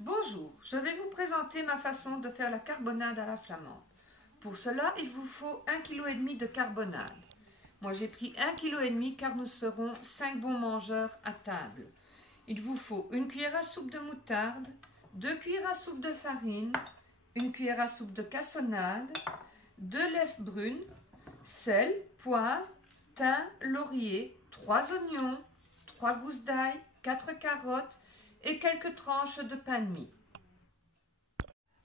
Bonjour, je vais vous présenter ma façon de faire la carbonade à la flamande. Pour cela, il vous faut 1,5 kg de carbonade. Moi j'ai pris 1,5 kg car nous serons 5 bons mangeurs à table. Il vous faut 1 cuillère à soupe de moutarde, 2 cuillères à soupe de farine, 1 cuillère à soupe de cassonade, 2 lèvres brunes, sel, poivre, thym, laurier, 3 oignons, 3 gousses d'ail, 4 carottes et quelques tranches de pain de mie.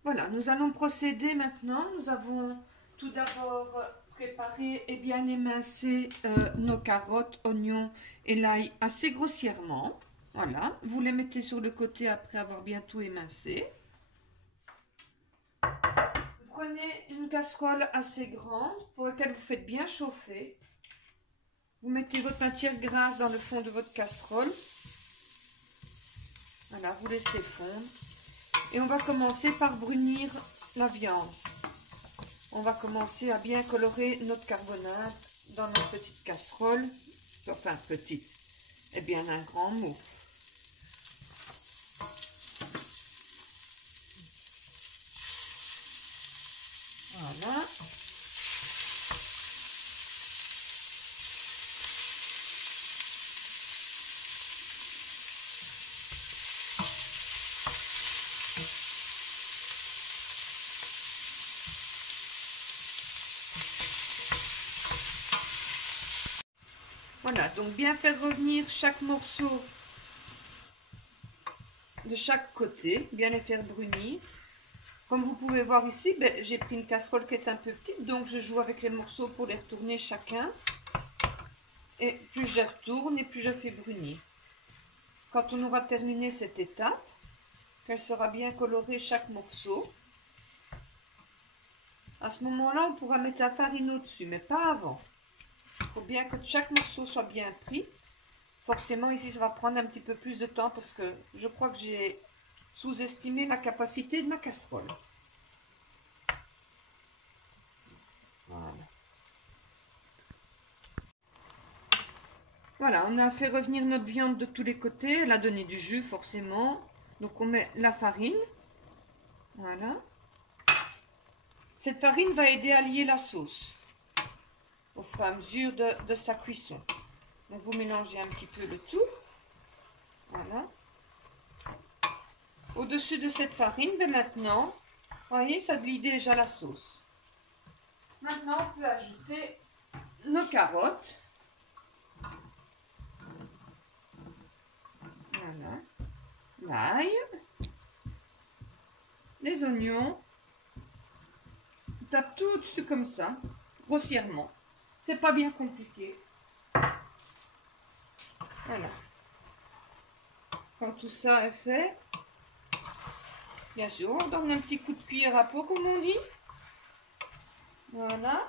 Voilà, nous allons procéder maintenant. Nous avons tout d'abord préparé et bien émincé nos carottes, oignons et l'ail assez grossièrement. Voilà, vous les mettez sur le côté après avoir bien tout émincé. Vous prenez une casserole assez grande pour laquelle vous faites bien chauffer. Vous mettez votre matière grasse dans le fond de votre casserole. Voilà, vous laissez fondre. Et on va commencer par brunir la viande. On va commencer à bien colorer notre carbonade dans notre petite casserole. Enfin, petite. Et bien un grand mot. Voilà. Voilà, donc bien faire revenir chaque morceau de chaque côté, bien les faire brunir. Comme vous pouvez voir ici, j'ai pris une casserole qui est un peu petite, donc je joue avec les morceaux pour les retourner chacun. Et plus je retourne et plus je fais brunir. Quand on aura terminé cette étape, qu'elle sera bien colorée chaque morceau, à ce moment-là, on pourra mettre la farine au-dessus, mais pas avant. Il faut bien que chaque morceau soit bien pris. Forcément, ici, ça va prendre un petit peu plus de temps parce que je crois que j'ai sous-estimé la capacité de ma casserole. Voilà. Voilà, on a fait revenir notre viande de tous les côtés. Elle a donné du jus, forcément. Donc, on met la farine. Voilà. Cette farine va aider à lier la sauce au fur et à mesure de sa cuisson. Donc, vous mélangez un petit peu le tout. Voilà. Au-dessus de cette farine, maintenant, vous voyez, ça lie déjà la sauce. Maintenant, on peut ajouter nos carottes. Voilà. L'ail. Les oignons. On tape tout au-dessus comme ça, grossièrement. C'est pas bien compliqué. Voilà. Quand tout ça est fait, bien sûr, on donne un petit coup de cuillère à peau, comme on dit. Voilà.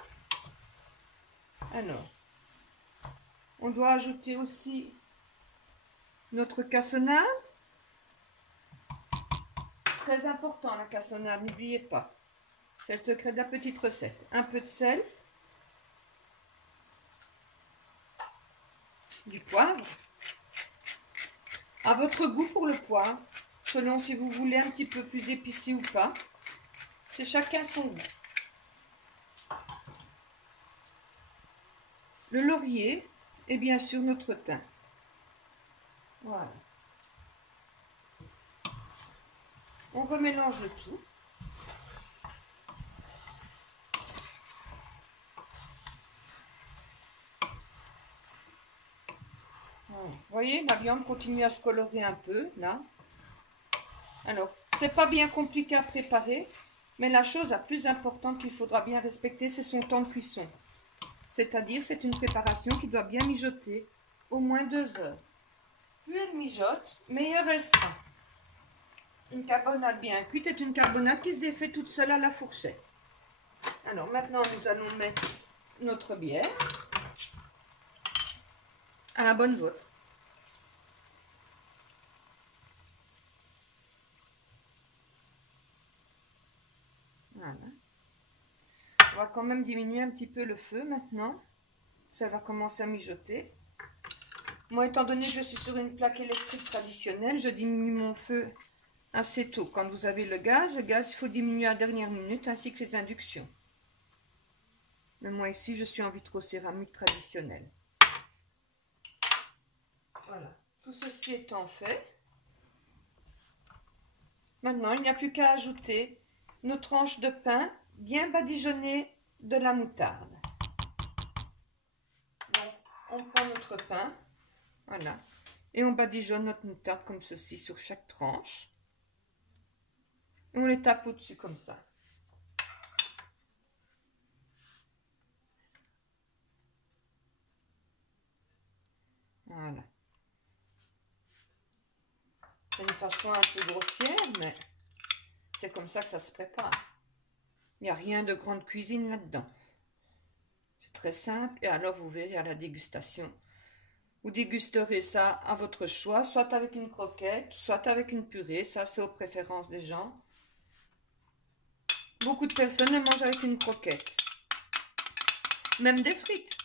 Alors, on doit ajouter aussi notre cassonade. Très important la cassonade, n'oubliez pas. C'est le secret de la petite recette. Un peu de sel. Du poivre. À votre goût pour le poivre. Selon si vous voulez un petit peu plus épicé ou pas. C'est chacun son goût. Le laurier et bien sûr notre thym. Voilà. On remélange le tout. Voilà. Vous voyez, la viande continue à se colorer un peu, là. Alors, c'est pas bien compliqué à préparer, mais la chose la plus importante qu'il faudra bien respecter, c'est son temps de cuisson. C'est-à-dire, c'est une préparation qui doit bien mijoter, au moins 2 heures. Plus elle mijote, meilleure elle sera. Une carbonade bien cuite est une carbonade qui se défait toute seule à la fourchette. Alors maintenant, nous allons mettre notre bière à la bonne vôtre. Voilà. On va quand même diminuer un petit peu le feu maintenant. Ça va commencer à mijoter. Moi, étant donné que je suis sur une plaque électrique traditionnelle, je diminue mon feu assez tôt. Quand vous avez le gaz, il faut diminuer à la dernière minute, ainsi que les inductions. Mais moi ici, je suis en vitrocéramique traditionnelle. Voilà, tout ceci étant fait, maintenant il n'y a plus qu'à ajouter nos tranches de pain bien badigeonnées de la moutarde. Donc, on prend notre pain, voilà, et on badigeonne notre moutarde comme ceci sur chaque tranche. Et on les tape au-dessus comme ça. Voilà. C'est une façon un peu grossière, mais c'est comme ça que ça se prépare. Il n'y a rien de grande cuisine là-dedans. C'est très simple, et alors vous verrez à la dégustation. Vous dégusterez ça à votre choix, soit avec une croquette, soit avec une purée. Ça, c'est aux préférences des gens. Beaucoup de personnes le mangent avec une croquette. Même des frites,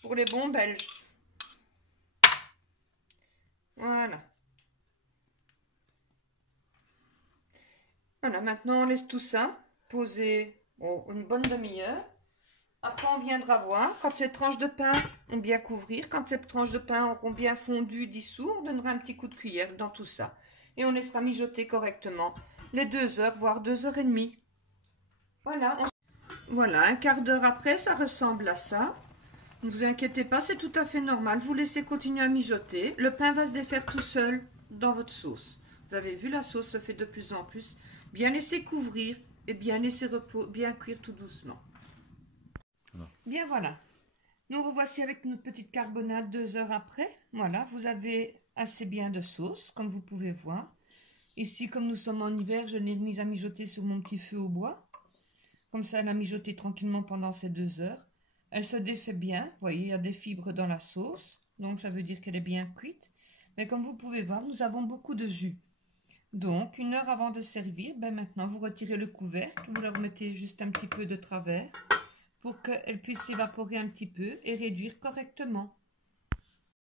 pour les bons Belges. Voilà. Voilà, maintenant on laisse tout ça poser une bonne demi-heure. Après on viendra voir, quand ces tranches de pain ont bien couvrir, quand ces tranches de pain auront bien fondu, dissous, on donnera un petit coup de cuillère dans tout ça. Et on laissera mijoter correctement les 2 heures, voire 2 heures et demie. Voilà, voilà, un quart d'heure après, ça ressemble à ça. Ne vous inquiétez pas, c'est tout à fait normal. Vous laissez continuer à mijoter. Le pain va se défaire tout seul dans votre sauce. Vous avez vu, la sauce se fait de plus en plus. Bien laisser couvrir et bien laisser bien cuire tout doucement. Bien voilà. Nous revoici avec notre petite carbonade 2 heures après. Voilà, vous avez assez bien de sauce, comme vous pouvez voir. Ici, comme nous sommes en hiver, je l'ai mise à mijoter sur mon petit feu au bois. Comme ça, elle a mijoté tranquillement pendant ces 2 heures. Elle se défait bien. Vous voyez, il y a des fibres dans la sauce. Donc, ça veut dire qu'elle est bien cuite. Mais comme vous pouvez voir, nous avons beaucoup de jus. Donc, 1 heure avant de servir, maintenant, vous retirez le couvercle. Vous le remettez juste un petit peu de travers pour qu'elle puisse s'évaporer un petit peu et réduire correctement.